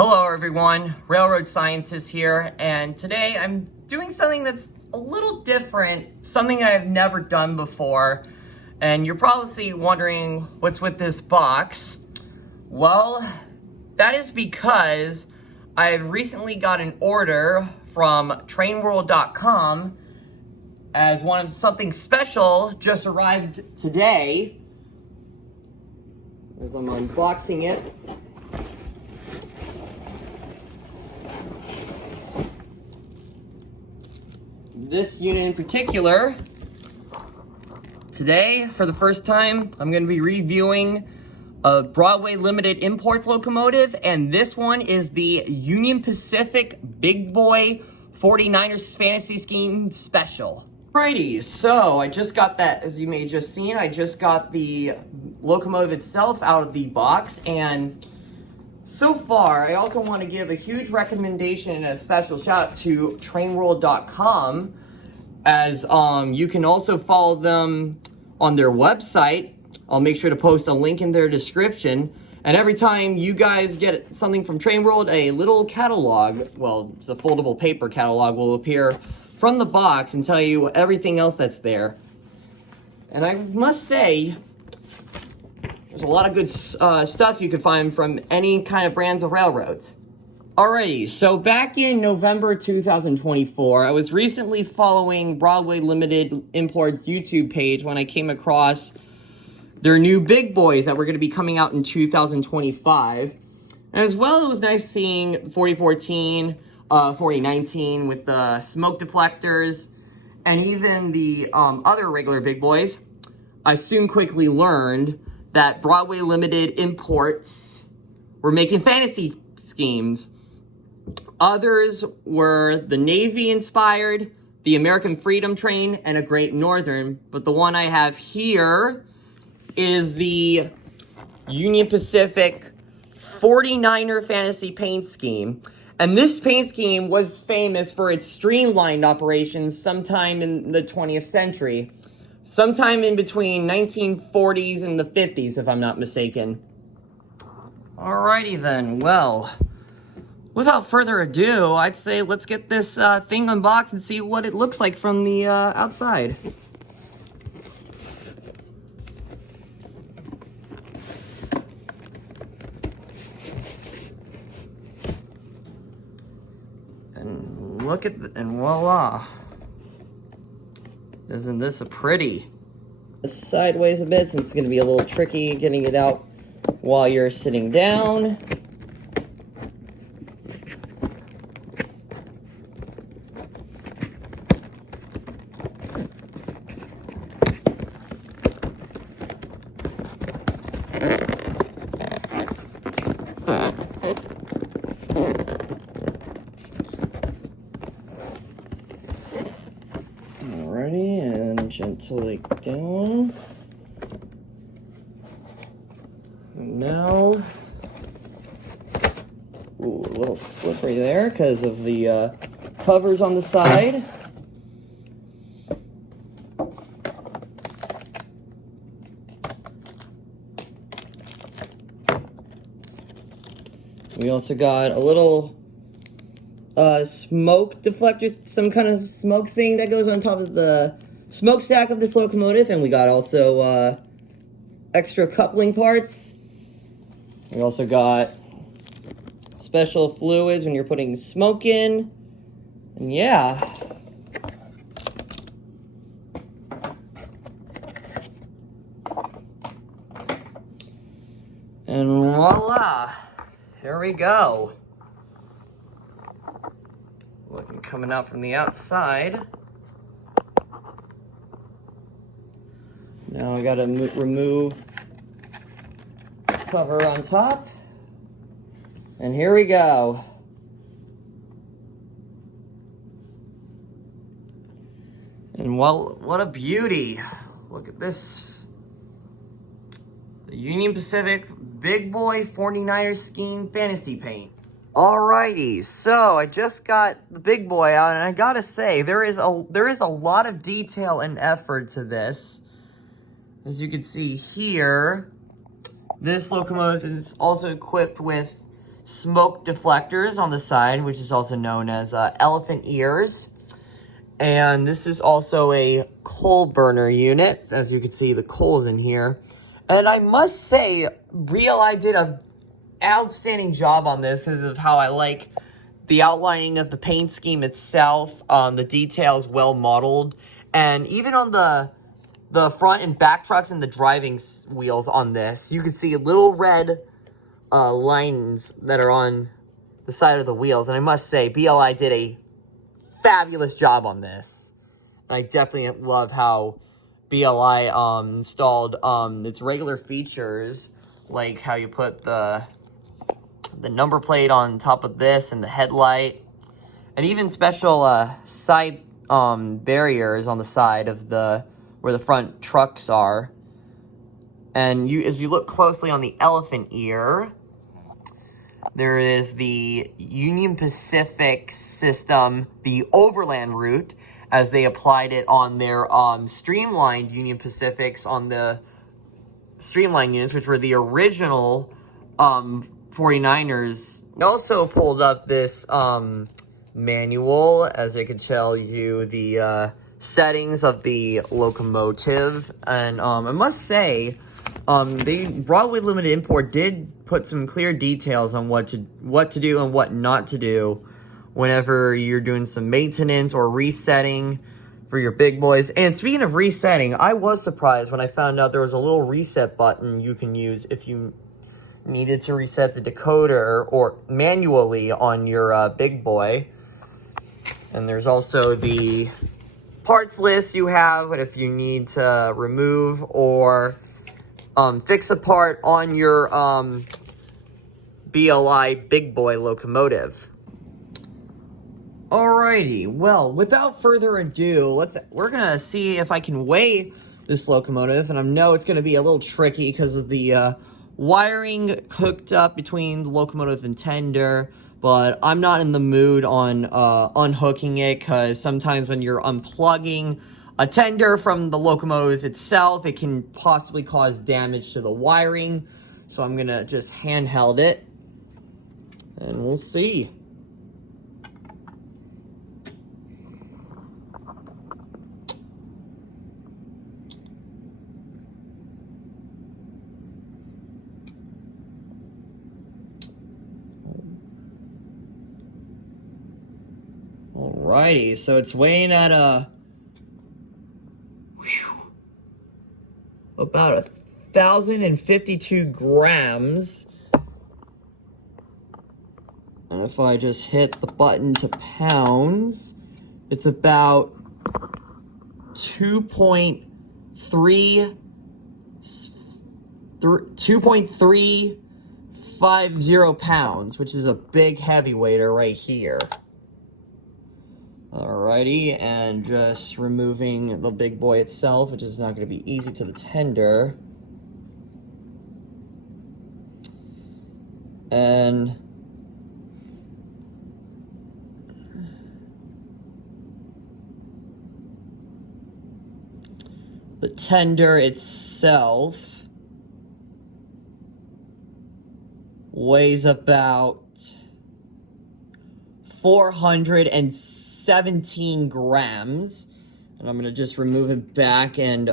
Hello everyone, Railroad Scientist here, and today I'm doing something that's a little different, something I've never done before, and you're probably wondering what's with this box. Well, that is because I recently got an order from trainworld.com as something special just arrived today. As I'm unboxing it. This unit in particular, today, for the first time, I'm going to be reviewing a Broadway Limited Imports locomotive, and this one is the Union Pacific Big Boy 49ers Fantasy Scheme Special. Alrighty, so I just got that, as you may have just seen, I just got the locomotive itself out of the box, and so far, I also want to give a huge recommendation and a special shout out to trainworld.com, as you can also follow them on their website. I'll make sure to post a link in their description. And every time you guys get something from Trainworld, a little catalog, well, it's a foldable paper catalog, will appear from the box and tell you everything else that's there. And I must say, there's a lot of good stuff you can find from any kind of brands of railroads. Alrighty, so back in November 2024, I was recently following Broadway Limited Imports YouTube page when I came across their new big boys that were going to be coming out in 2025. And as well, it was nice seeing 4014, 4019 with the smoke deflectors, and even the other regular big boys. I soon quickly learned that Broadway Limited Imports were making fantasy schemes. Others were the Navy-inspired, the American Freedom Train, and a Great Northern. But the one I have here is the Union Pacific 49er Fantasy Paint Scheme. And this paint scheme was famous for its streamlined operations sometime in the 20th century. Sometime in between 1940s and the 50s, if I'm not mistaken. Alrighty then, well, without further ado, I'd say let's get this thing unboxed and see what it looks like from the outside. And look at and voila. Isn't this a pretty? Sideways a bit, since it's going to be a little tricky getting it out while you're sitting down. Alrighty, and gently down. And now, ooh, a little slippery there because of the covers on the side. We also got a little smoke deflector, some kind of smoke thing that goes on top of the smokestack of this locomotive, and we got also extra coupling parts. We also got special fluids when you're putting smoke in, and yeah. And voila, here we go. Looking coming out from the outside. Now I gotta remove cover on top. And here we go. And well, what a beauty. Look at this. The Union Pacific Big Boy 49er Scheme Fantasy Paint. Alrighty, so I just got the big boy out, and I gotta say, there is a lot of detail and effort to this. As you can see here, this locomotive is also equipped with smoke deflectors on the side, which is also known as elephant ears. And this is also a coal burner unit. As you can see, the coal's in here. And I must say, BLI did an outstanding job on this because of how I like the outlining of the paint scheme itself. The details well modeled. And even on the front and back trucks and the driving wheels on this, you can see little red lines that are on the side of the wheels. And I must say, BLI did a fabulous job on this. And I definitely love how BLI installed its regular features, like how you put the number plate on top of this and the headlight, and even special side barriers on the side of where the front trucks are. And as you look closely on the elephant ear, there is the Union Pacific system, the overland route, as they applied it on their streamlined Union Pacifics on the streamlined units, which were the original 49ers. I also pulled up this manual, as it could tell you the settings of the locomotive. And I must say, Broadway Limited Import did put some clear details on what to do and what not to do whenever you're doing some maintenance or resetting for your big boys. And speaking of resetting, I was surprised when I found out there was a little reset button you can use if you needed to reset the decoder or manually on your big boy. And there's also the parts list you have if you need to remove or fix a part on your BLI big boy locomotive. Alrighty, well, without further ado, we're gonna see if I can weigh this locomotive, and I know it's gonna be a little tricky because of the wiring hooked up between the locomotive and tender, but I'm not in the mood on unhooking it, because sometimes when you're unplugging a tender from the locomotive itself, it can possibly cause damage to the wiring. So I'm gonna just handheld it, and we'll see. Alrighty, so it's weighing at about 1,052 grams. And if I just hit the button to pounds, it's about 2.350 pounds, which is a big heavyweighter right here. Alrighty, and just removing the big boy itself, which is not going to be easy to the tender. And the tender itself weighs about 417 grams. And I'm going to just remove it back and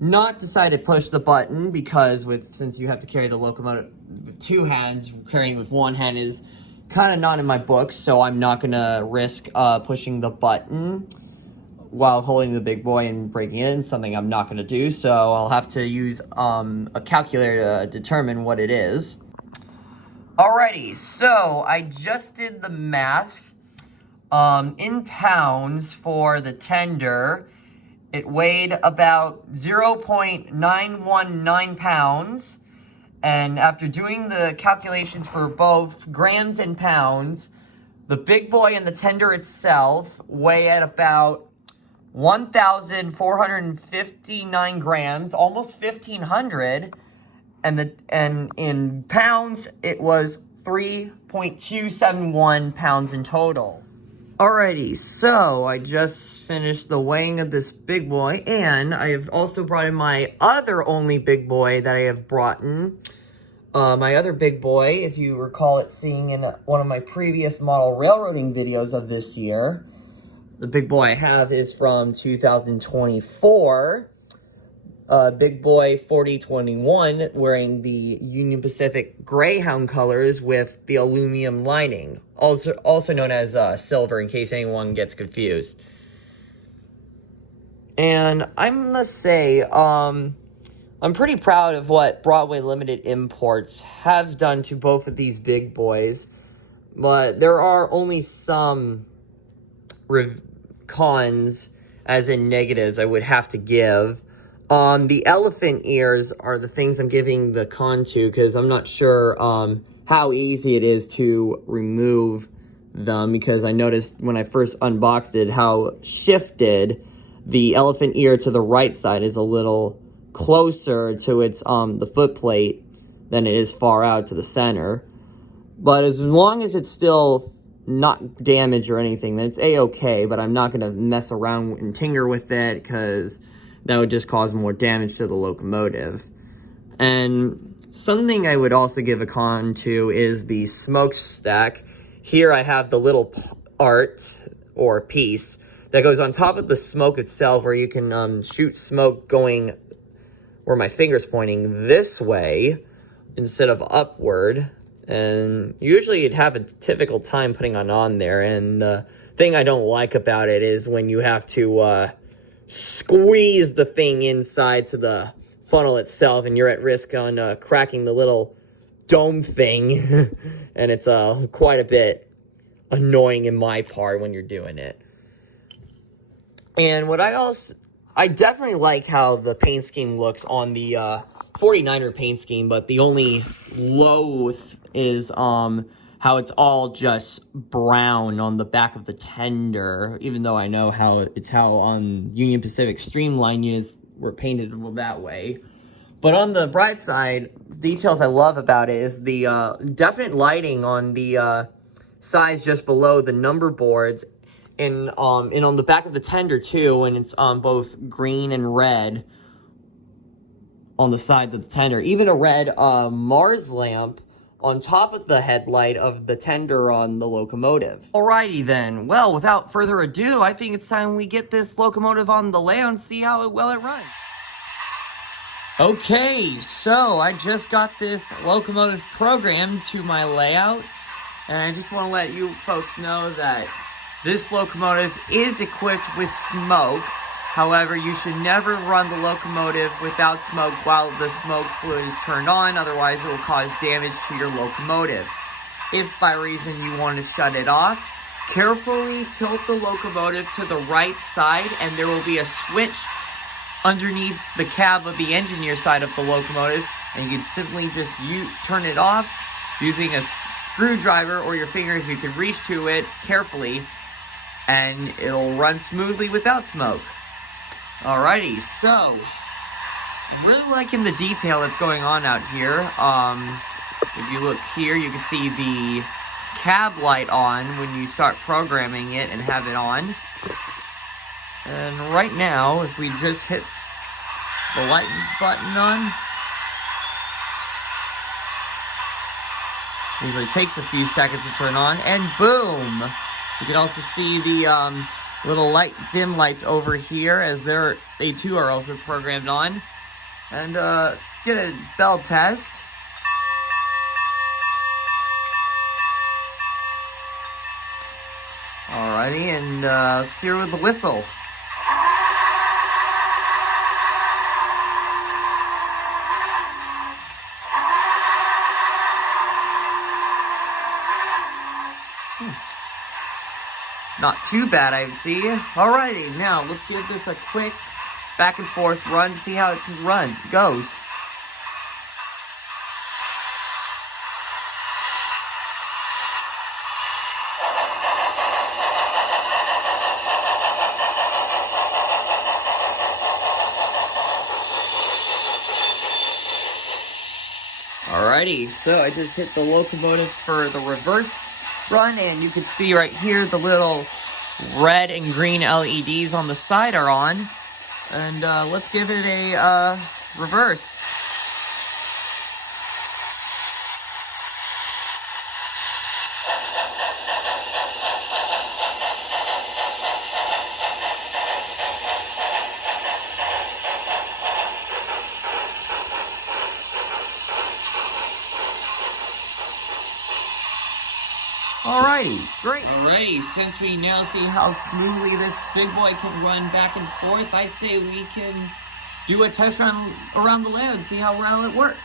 not decide to push the button, because since you have to carry the locomotive with two hands, carrying with one hand is kind of not in my books, so I'm not going to risk pushing the button while holding the big boy and breaking it in, something I'm not going to do, so I'll have to use a calculator to determine what it is. Alrighty, so I just did the math. In pounds for the tender, it weighed about 0.919 pounds, and after doing the calculations for both grams and pounds, the big boy and the tender itself weigh at about 1,459 grams, almost 1,500, and in pounds, it was 3.271 pounds in total. Alrighty, so I just finished the weighing of this big boy, and I have also brought in my other only big boy that I have brought in. My other big boy, if you recall it seeing in one of my previous model railroading videos of this year, the big boy I have is from 2024. Big boy 4021 wearing the Union Pacific Greyhound colors with the aluminum lining, also known as silver, in case anyone gets confused. And I must say, I'm pretty proud of what Broadway Limited Imports has done to both of these big boys, but there are only some cons, as in negatives, I would have to give. The elephant ears are the things I'm giving the con to, because I'm not sure how easy it is to remove them, because I noticed when I first unboxed it how shifted the elephant ear to the right side is a little closer to its the foot plate than it is far out to the center. But as long as it's still not damaged or anything, then it's a-okay, but I'm not going to mess around and tinker with it, because that would just cause more damage to the locomotive. And something I would also give a con to is the smokestack. Here I have the little part or piece that goes on top of the smoke itself, where you can shoot smoke going where my finger's pointing this way instead of upward. And usually you'd have a typical time putting on there. And the thing I don't like about it is when you have to squeeze the thing inside to the funnel itself, and you're at risk on cracking the little dome thing. And it's quite a bit annoying in my part when you're doing it. And what I definitely like how the paint scheme looks on the 49er paint scheme, but the only loath is how it's all just brown on the back of the tender, even though I know how Union Pacific Streamline units were painted that way. But on the bright side, the details I love about it is the definite lighting on the sides just below the number boards, and on the back of the tender too, and it's both green and red on the sides of the tender. Even a red Mars lamp on top of the headlight of the tender on the locomotive. Alrighty then, well, without further ado, I think it's time we get this locomotive on the layout and see how well it runs. Okay, so I just got this locomotive programmed to my layout, and I just want to let you folks know that this locomotive is equipped with smoke. However, you should never run the locomotive without smoke while the smoke fluid is turned on, otherwise it will cause damage to your locomotive. If by reason you want to shut it off, carefully tilt the locomotive to the right side, and there will be a switch underneath the cab of the engineer side of the locomotive, and you can simply just turn it off using a screwdriver or your finger if you can reach to it carefully, and it'll run smoothly without smoke. Alrighty, so I'm really liking the detail that's going on out here. If you look here, you can see the cab light on when you start programming it and have it on. And right now, if we just hit the light button on, usually takes a few seconds to turn on, and boom! You can also see the little dim lights over here, as they too are also programmed on. And let's get a bell test. Alrighty, and let's hear with the whistle. Not too bad, I would see. Alrighty, now let's give this a quick back and forth run, see how it's goes. Alrighty, so I just hit the locomotive for the reverse run, and you can see right here the little red and green LEDs on the side are on. And let's give it a reverse. Alrighty, great. Alrighty, since we now see how smoothly this big boy can run back and forth, I'd say we can do a test run around the layout and see how well it works.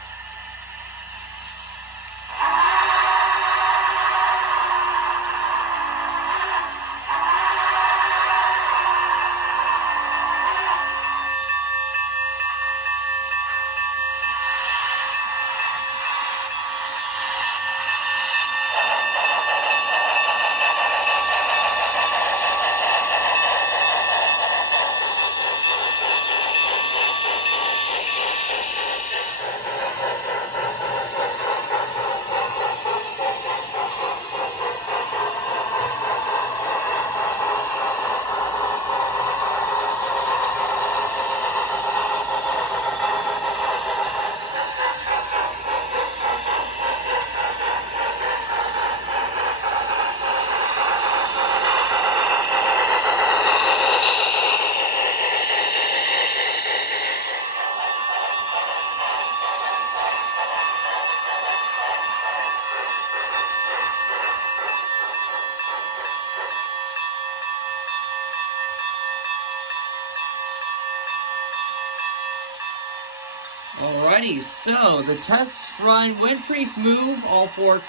Alrighty, so the test run went pretty smooth, all four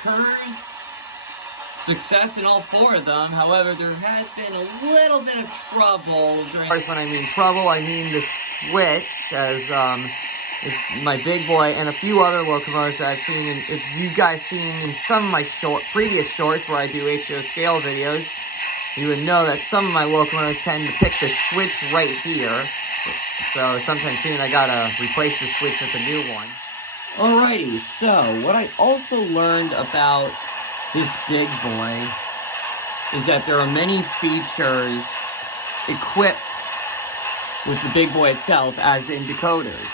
curves, success in all four of them. However, there had been a little bit of trouble during... Of course, when I mean trouble, I mean the switch, as is my big boy and a few other locomotives that I've seen. And if you guys seen in some of my previous shorts where I do HO-Scale videos, you would know that some of my locomotives tend to pick the switch right here. So sometime soon I gotta replace the switch with a new one. Alrighty, so what I also learned about this big boy is that there are many features equipped with the big boy itself, as in decoders.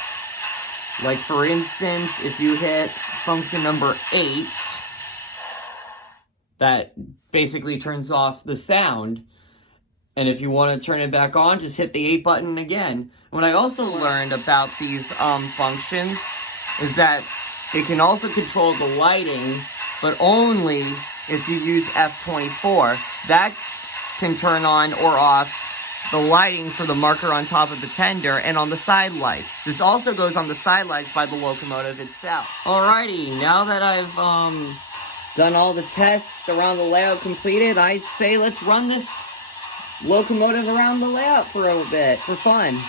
Like for instance, if you hit function number 8, that basically turns off the sound. And if you want to turn it back on, just hit the 8 button again. What I also learned about these functions is that it can also control the lighting, but only if you use F24. That can turn on or off the lighting for the marker on top of the tender and on the side lights. This also goes on the side lights by the locomotive itself. Alrighty, now that I've done all the tests around the layout completed, I'd say let's run this locomotive around the layout for a little bit, for fun.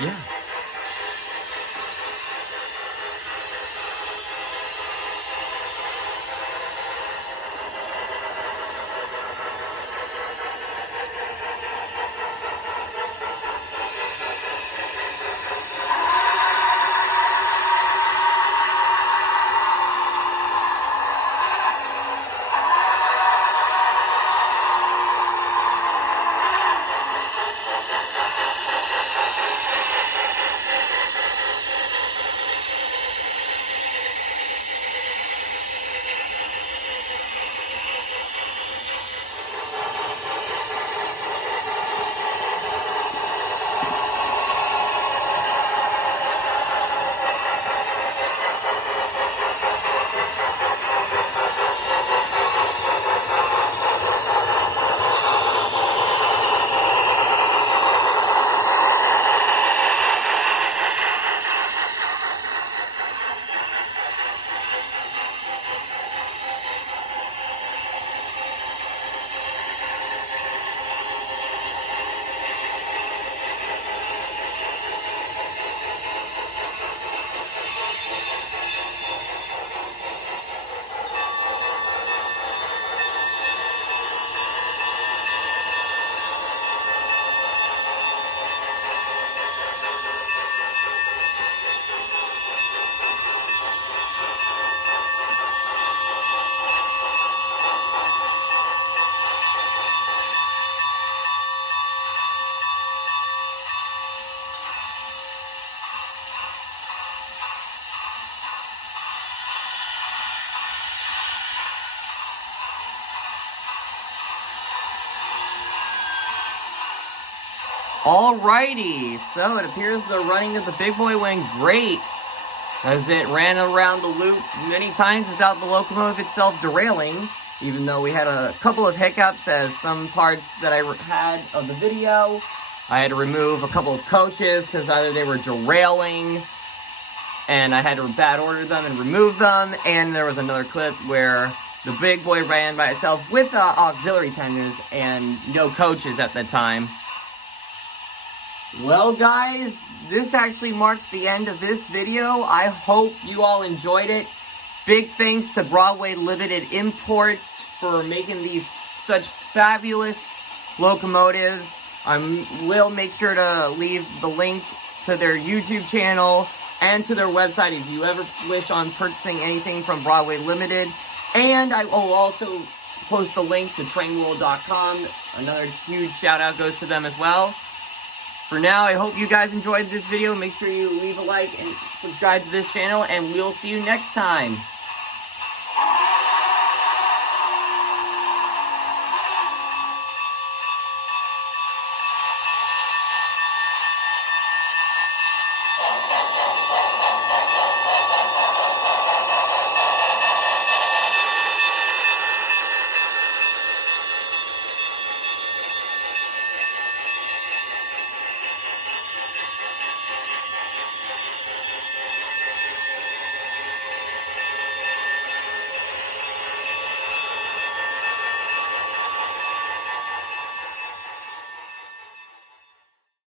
Yeah. Alrighty, so it appears the running of the big boy went great, as it ran around the loop many times without the locomotive itself derailing, even though we had a couple of hiccups, as some parts that I had of the video, I had to remove a couple of coaches because either they were derailing, and I had to bad order them and remove them, and there was another clip where the big boy ran by itself with auxiliary tenders and no coaches at the time. Well guys, this actually marks the end of this video. I hope you all enjoyed it. Big thanks to Broadway Limited Imports for making these such fabulous locomotives. I will make sure to leave the link to their YouTube channel and to their website if you ever wish on purchasing anything from Broadway Limited. And I will also post the link to trainworld.com. Another huge shout out goes to them as well. For now, I hope you guys enjoyed this video. Make sure you leave a like and subscribe to this channel, and we'll see you next time.